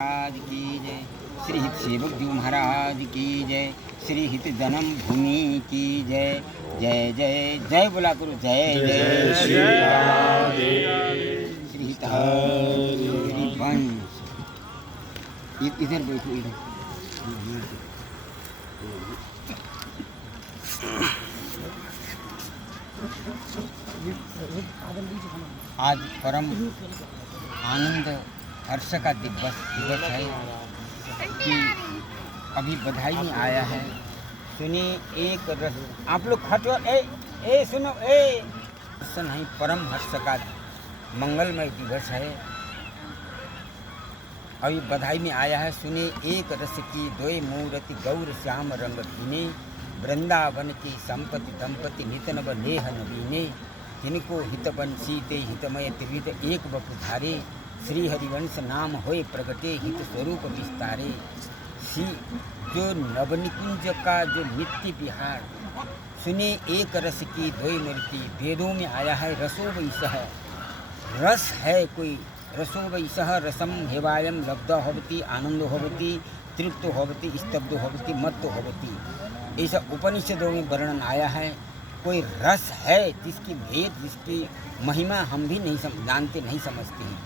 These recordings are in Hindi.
महाराज की जय। श्री हित सेवक जी महाराज की जय। श्री हित जन्म भूमि की जय। जय जय जय बोला करो। जय जय श्री हित श्री वंश। इधर बैठो इधर। आज परम आनंद हर्ष का दिवस है कि अभी बधाई में आया है। सुनिए एक रस आप लोग खटो ए सुनो नहीं, परम हर्ष का मंगलमय दिवस है। अभी बधाई में आया है। सुनिए एक रस की दोय मूर्ति गौर श्याम रंग कीने, वृंदावन की संपत्ति दंपति नितन व नेह नवीने, जिनको हित बंसी ते हितमय त्रिविध एक बपुधारे, श्री हरिवंश नाम होए प्रगटे हित स्वरूप विस्तारे। श्री जो नवनिकुंज का जो नित्य विहार। सुनिए एक रस की द्वय मूर्ति वेदों में आया है। रसो वैसह रस है कोई, रसो वैसह रसम हेवायम लब्ध होवती आनंद होवती तृप्त होवती स्तब्ध होवती मत्त होवती। ऐसा उपनिषदों में वर्णन आया है। कोई रस है जिसकी भेद जिसकी महिमा हम भी नहीं जानते नहीं समझते हैं।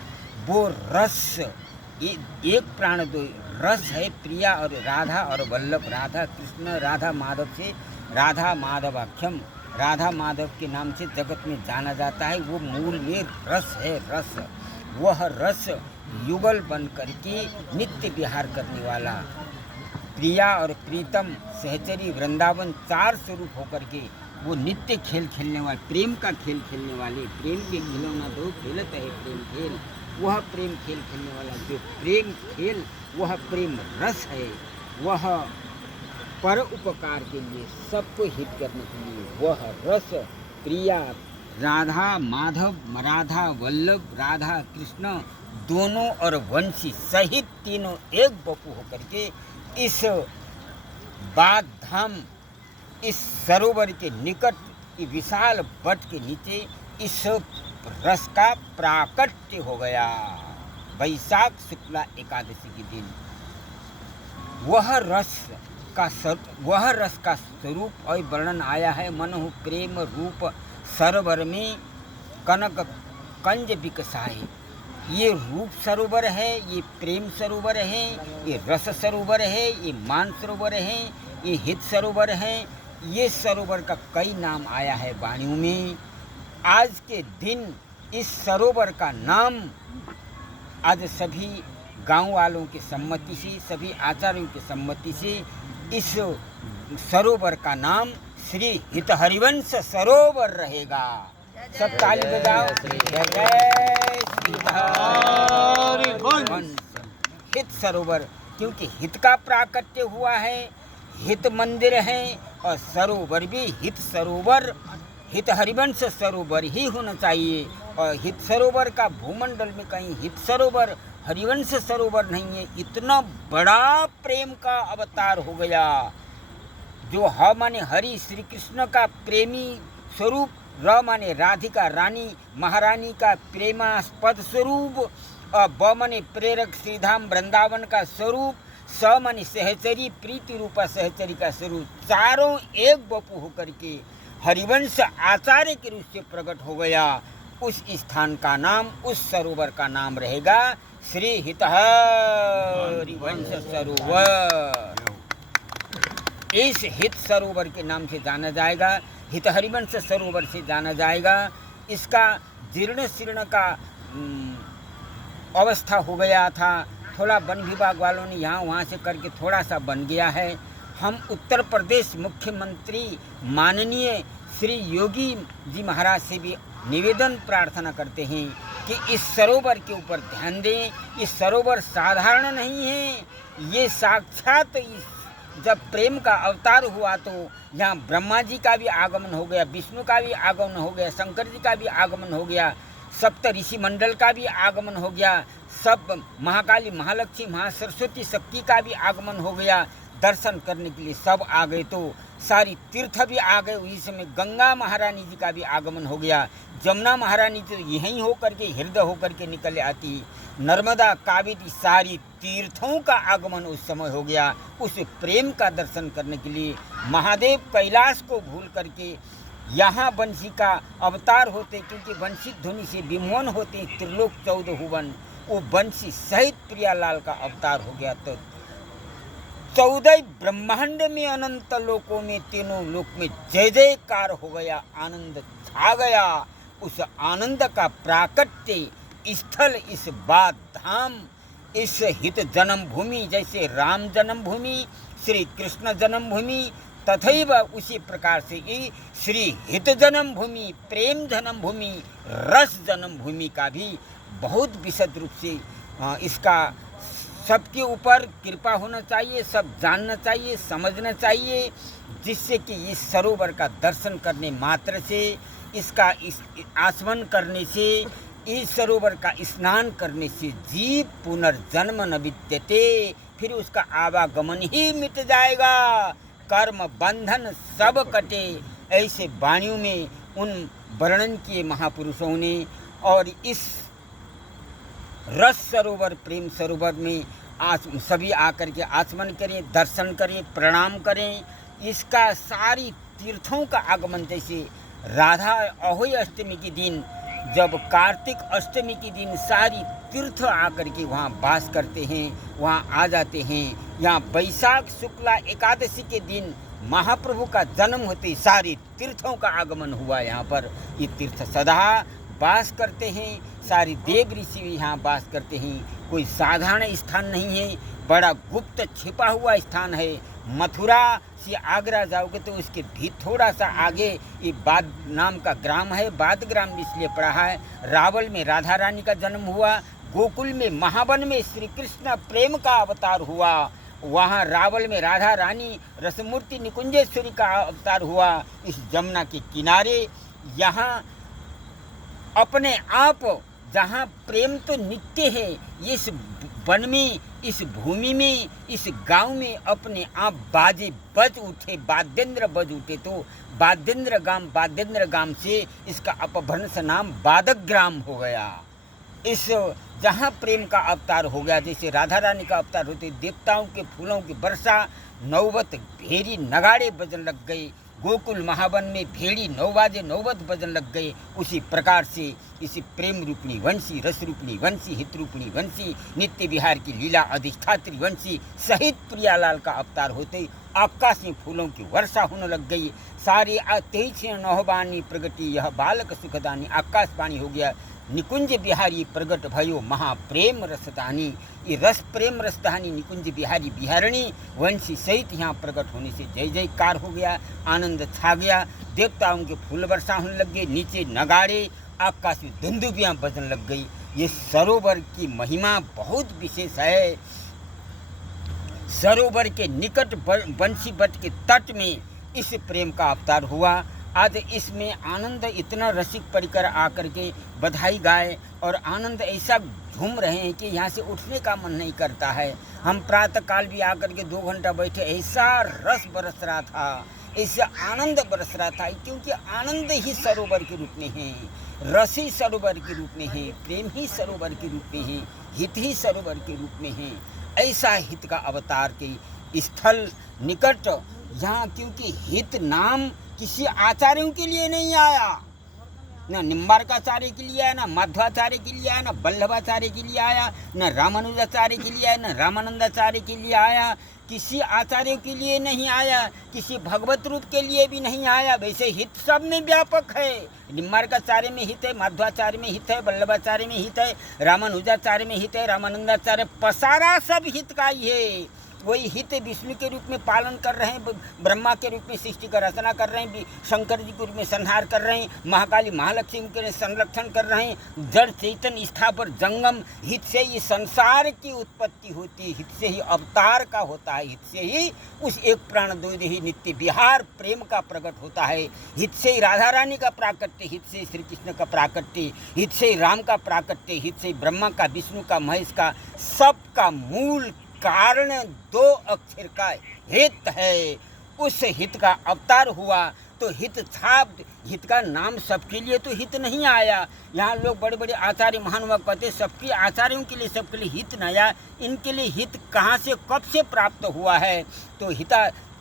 वो रस एक प्राण दो रस है। प्रिया और राधा और वल्लभ, राधा कृष्ण राधा माधव से राधा माधवाख्यम, राधा माधव के नाम से जगत में जाना जाता है। वो मूल में रस है। रस वह रस युगल बन करके नित्य विहार करने वाला, प्रिया और प्रीतम सहचरी वृंदावन चार स्वरूप होकर के वो नित्य खेल खेलने वाले, प्रेम का खेल खेलने वाले, प्रेम के खिलौना दो खेलत है प्रेम खेल, वह प्रेम खेल खेलने वाला जो प्रेम खेल वह प्रेम रस है। वह पर उपकार के लिए सबको हित करने के लिए वह रस प्रिया राधा माधव राधा वल्लभ राधा कृष्ण दोनों और वंशी सहित तीनों एक बपू होकर के इस बाग धाम इस सरोवर के निकट विशाल वट के नीचे इस रस का प्राकट्य हो गया। वैशाख शुक्ला एकादशी के दिन वह रस का स्वरूप और वर्णन आया है। मनहु प्रेम रूप सरोवर में कनक कंज विकसाए। ये रूप सरोवर है, ये प्रेम सरोवर है, ये रस सरोवर है, ये मान सरोवर है, ये हित सरोवर है। ये सरोवर का कई नाम आया है वाणियों में। आज के दिन इस सरोवर का नाम आज सभी गांव वालों की सम्मति से, सभी आचार्यों की सम्मति से इस सरोवर का नाम श्री हित हरिवंश सरोवर रहेगा। सब ताली बजाओ। जय जय श्री हरिवंश। हित सरोवर क्योंकि हित का प्राकट्य हुआ है, हित मंदिर है और सरोवर भी हित सरोवर, हित हरिवंश सरोवर ही होना चाहिए। और हित सरोवर का भूमंडल में कहीं हित सरोवर हरिवंश सरोवर नहीं है। इतना बड़ा प्रेम का अवतार हो गया। जो ह माने हरि श्री कृष्ण का प्रेमी स्वरूप, र माने राधिका रानी महारानी का प्रेमास्पद स्वरूप, और ब माने प्रेरक श्रीधाम वृंदावन का स्वरूप, स माने सहचरी प्रीति रूपा सहचरी का स्वरूप, चारों एक बपू होकर के हरिवंश आचार्य के रूप से प्रकट हो गया। उस स्थान का नाम, उस सरोवर का नाम रहेगा श्री हित हरिवंश सरोवर। इस हित सरोवर के नाम से जाना जाएगा, हित हरिवंश सरोवर से जाना जाएगा। इसका जीर्ण शीर्ण का अवस्था हो गया था। थोड़ा वन विभाग वालों ने यहाँ वहाँ से करके थोड़ा सा बन गया है। हम उत्तर प्रदेश मुख्यमंत्री माननीय श्री योगी जी महाराज से भी निवेदन प्रार्थना करते हैं कि इस सरोवर के ऊपर ध्यान दें। इस सरोवर साधारण नहीं है, ये साक्षात जब प्रेम का अवतार हुआ तो यहाँ ब्रह्मा जी का भी आगमन हो गया, विष्णु का भी आगमन हो गया, शंकर जी का भी आगमन हो गया, सप्त ऋषि मंडल का भी आगमन हो गया, सब महाकाली महालक्ष्मी महासरस्वती शक्ति का भी आगमन हो गया। दर्शन करने के लिए सब आ गए तो सारी तीर्थ भी आ गए। उसी समय गंगा महारानी जी का भी आगमन हो गया। जमुना महारानी जी तो यहीं होकर के हृदय होकर के निकल आती। नर्मदा कावेरी सारी तीर्थों का आगमन उस समय हो गया। उस प्रेम का दर्शन करने के लिए महादेव कैलाश को भूल करके यहाँ बंसी का अवतार होते, क्योंकि बंसी ध्वनि से विमोहन होते त्रिलोक 14 भुवन। वो बंसी सहित प्रियालाल का अवतार हो गया। तो 14 ब्रह्मांड में अनंत लोकों में तीनों लोक में जय जयकार हो गया, आनंद छा गया। उस आनंद का प्राकट्य स्थल इस बात धाम, इस हित जन्मभूमि, जैसे राम जन्मभूमि, श्री कृष्ण जन्मभूमि, तथैव उसी प्रकार से ये श्री हित जन्मभूमि, प्रेम जन्मभूमि, रस जन्मभूमि का भी बहुत विशद रूप से इसका सबके ऊपर कृपा होना चाहिए, सब जानना चाहिए, समझना चाहिए, जिससे कि इस सरोवर का दर्शन करने मात्र से, इसका आचमन करने से, इस सरोवर का स्नान करने से जीव पुनर्जन्म न विद्यते, फिर उसका आवागमन ही मिट जाएगा, कर्म बंधन सब कटे। ऐसे वाणियों में उन वर्णन किए महापुरुषों ने। और इस रस सरोवर, प्रेम सरोवर में सभी आकर के आचमन करें, दर्शन करें, प्रणाम करें। इसका सारी तीर्थों का आगमन, जैसे राधा अहोई अष्टमी के दिन, जब कार्तिक अष्टमी के दिन सारी तीर्थ आकर के वहाँ वास करते हैं, वहाँ आ जाते हैं। यहाँ बैसाख शुक्ला एकादशी के दिन महाप्रभु का जन्म होते सारे तीर्थों का आगमन हुआ। यहाँ पर ये तीर्थ सदा वास करते हैं, सारी देव ऋषि भी यहाँ वास करते हैं। कोई साधारण स्थान नहीं है, बड़ा गुप्त छिपा हुआ स्थान है। मथुरा से आगरा जाओगे तो उसके भी थोड़ा सा आगे ये बाद नाम का ग्राम है। बाद ग्राम इसलिए पड़ा है, रावल में राधा रानी का जन्म हुआ, गोकुल में महावन में श्री कृष्ण प्रेम का अवतार हुआ, वहाँ रावल में राधा रानी रसमूर्ति निकुंजेश्वरी का अवतार हुआ। इस जमुना के किनारे यहाँ अपने आप, जहाँ प्रेम तो नित्य है, इस वन में, इस भूमि में, इस गांव में अपने आप बाजे बज उठे, वाद्येंद्र बज उठे। तो वाद्येंद्र गाम से इसका अपभ्रंश नाम वादक ग्राम हो गया। इस जहाँ प्रेम का अवतार हो गया, जैसे राधा रानी का अवतार होते, देवताओं के फूलों की वर्षा, नौबत भेरी नगाड़े बजन लग गए। गोकुल महावन में भेड़ी 9 बाजे 9 बजन लग गए। उसी प्रकार से इसी प्रेम रूपणी वंशी, रस रूपणी वंशी, हित रूपणी वंशी, नित्य विहार की लीला अधिष्ठात्री वंशी सहित प्रियालाल का अवतार होते आकाश में फूलों की वर्षा होने लग गई। सारी तेज नौबानी प्रगति, यह बालक सुखदानी, आकाशवाणी हो गया। निकुंज बिहारी प्रगट भयो महाप्रेम रसदानी। ये रस प्रेम रसदानी निकुंज बिहारी बिहारणी वंशी सहित यहाँ प्रकट होने से जय जयकार हो गया, आनंद छा गया। देवताओं के फूल वर्षा होने लग गए, नीचे नगाड़े, आकाश में धुंदुबियाँ बजने लग गई। ये सरोवर की महिमा बहुत विशेष है। सरोवर के निकट बंसी बट के तट में इस प्रेम का अवतार हुआ। आज इसमें आनंद इतना रसिक परिकर आकर के बधाई गाए और आनंद ऐसा झूम रहे हैं कि यहाँ से उठने का मन नहीं करता है। हम प्रातः काल भी आकर के 2 घंटा बैठे, ऐसा रस बरस रहा था, ऐसा आनंद बरस रहा था, क्योंकि आनंद ही सरोवर के रूप में है, रस ही सरोवर के रूप में है, प्रेम ही सरोवर के रूप में है, हित ही सरोवर के रूप में है। ऐसा हित का अवतार के स्थल निकट यहाँ, क्योंकि हित नाम किसी आचार्यों के लिए नहीं आया, न निम्बार्काचार्य के लिए आया, न माध्वाचार्य के लिए आया, न वल्लभाचार्य के लिए आया, न रामानुजाचार्य के लिए आया, न रामानंदाचार्य के लिए आया, किसी आचार्य के लिए नहीं आया, किसी भगवत रूप के लिए भी नहीं आया। वैसे हित सब में व्यापक है। निम्बार्काचार्य में हित है, माध्वाचार्य में हित है, वल्लभाचार्य में हित है, रामानुजाचार्य में हित है, रामानंदाचार्य, पसारा सब हित का ही है। वही हित विष्णु के रूप में पालन कर रहे हैं, ब्रह्मा के रूप में सृष्टि का रचना कर रहे हैं, शंकर जी के रूप में संहार कर रहे हैं, महाकाली महालक्ष्मी के संरक्षण कर रहे हैं। जड़ चैतन्य स्थापर जंगम, हित से ही संसार की उत्पत्ति होती है, हित से ही अवतार का होता है, हित से ही उस एक प्राण दो देही नित्य विहार प्रेम का प्रकट होता है, हित से ही राधा रानी का प्राकट्य, हित से श्री कृष्ण का प्राकट्य, हित से ही राम का प्राकट्य, हित से ब्रह्मा का, विष्णु का, महेश का, सबका मूल कारण 2 अक्षर का हित है। उस हित का अवतार हुआ। तो हित छाप, हित का नाम सबके लिए तो हित नहीं आया। यहाँ लोग बड़े बड़े आचार्य महानुभाव कहते सबके आचार्यों के लिए, सबके लिए हित न आया। इनके लिए हित कहाँ से कब से प्राप्त हुआ है? तो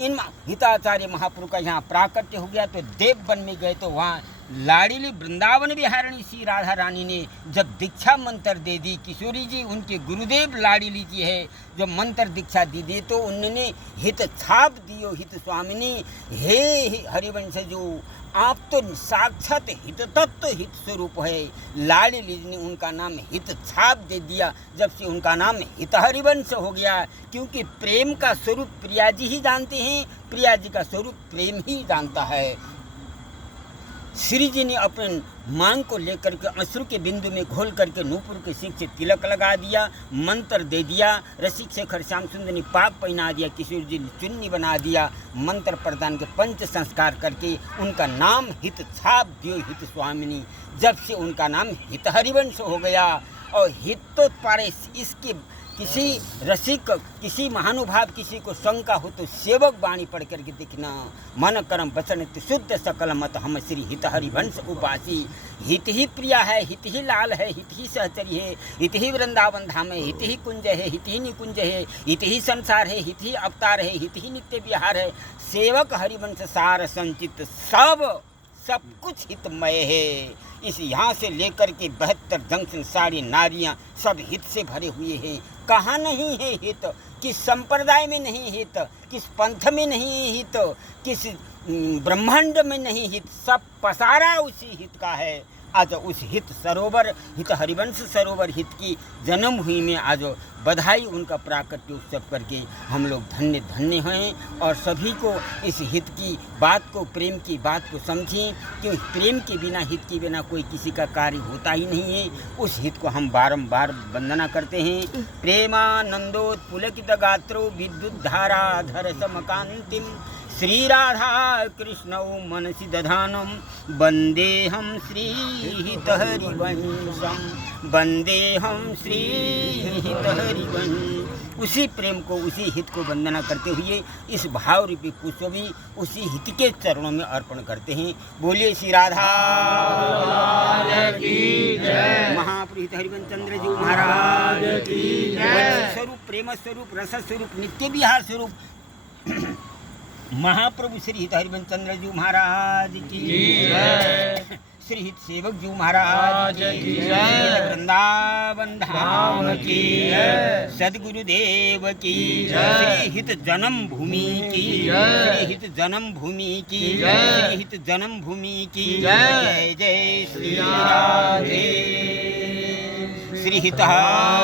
इन हिताचार्य महापुरुष का यहाँ प्राकट्य हो गया। तो देव वन में गए तो वहाँ लाड़ीली वृंदावन विहारिणी श्री राधा रानी ने जब दीक्षा मंत्र दे दी, किशोरी जी उनके गुरुदेव लाड़ीली जी है जो मंत्र दीक्षा दी तो उन्होंने हित छाप दियो हित स्वामिनी, हे हरिवंश जो आप तो साक्षात हित तत्व हित स्वरूप है। लाड़ीली जी ने उनका नाम हित छाप दे दिया। जब से उनका नाम हित हरिवंश हो गया, क्योंकि प्रेम का स्वरूप प्रिया जी ही जानते हैं, प्रिया जी का स्वरूप प्रेम ही जानता है। श्री जी ने अपने मांग को लेकर के अश्रु के बिंदु में घोल करके नूपुर के सिख से तिलक लगा दिया, मंत्र दे दिया, रसिक शेखर श्याम सुंदर ने पाक पहना दिया, किशोर जी ने चुन्नी बना दिया, मंत्र प्रदान के पंच संस्कार करके उनका नाम हित छाप दियो हित स्वामिनी। जब से उनका नाम हित हरिवंश हो गया। और हित तो पारे इसके किसी रसिक, किसी महानुभाव, किसी को शंका हो तो सेवक वाणी पढ़ करके देखना, मन कर्म वचन शुद्ध सकल मत हम श्री हित हरिवंश उपासी। हित ही प्रिया है, हित ही लाल है, हित ही सहचरी है, हित ही वृंदावन धाम है, हित ही कुंज है, हित ही निकुंज है, हित ही संसार है, हित ही अवतार है, हित ही नित्य विहार है। सेवक हरिवंश सार संचित सब कुछ हितमय है। इस यहाँ से लेकर के 72 जंक्शन सारी नारियाँ सब हित से भरे हुए हैं। कहाँ नहीं है हित? किस संप्रदाय में नहीं हित, किस पंथ में नहीं हित, किस ब्रह्मांड में नहीं हित, सब पसारा उसी हित का है। आज उस हित सरोवर, हित हरिवंश सरोवर हित की जन्मभूमि में आज बधाई उनका प्राकट्य उत्सव करके हम लोग धन्य धन्य हैं। और सभी को इस हित की बात को, प्रेम की बात को समझें, क्योंकि प्रेम के बिना, हित के बिना कोई किसी का कार्य होता ही नहीं है। उस हित को हम बारंबार वंदना करते हैं। प्रेमानंदोत्पुलकित गात्रो विद्युत धाराधर समकांतिम श्री राधा कृष्णौ मनसि दधानं वंदेहं श्री हित हरिवंशं, वंदेहं श्री हित हरिवंश। उसी प्रेम को, उसी हित को वंदना करते हुए इस भाव रूपी पुष्प भी उसी हित के चरणों में अर्पण करते हैं। बोलिए श्री राधा की जय। महाप्रभु हित हरिवंश चंद्र जी महाराज की जय। स्वरूप, प्रेम स्वरूप, रस स्वरूप, नित्य विहार स्वरूप महाप्रभु श्री हित हरिवंश चंद्र जी महाराज की जय। श्री हित सेवक जी महाराज की जय। वृंदावन धाम की जय। सदगुरुदेव की जय। श्री हित जन्म भूमि की जय। श्री हित जन्म भूमि की जय। श्री हित जन्म भूमि की जय। जय श्री राधे। श्री हित हरिवंश।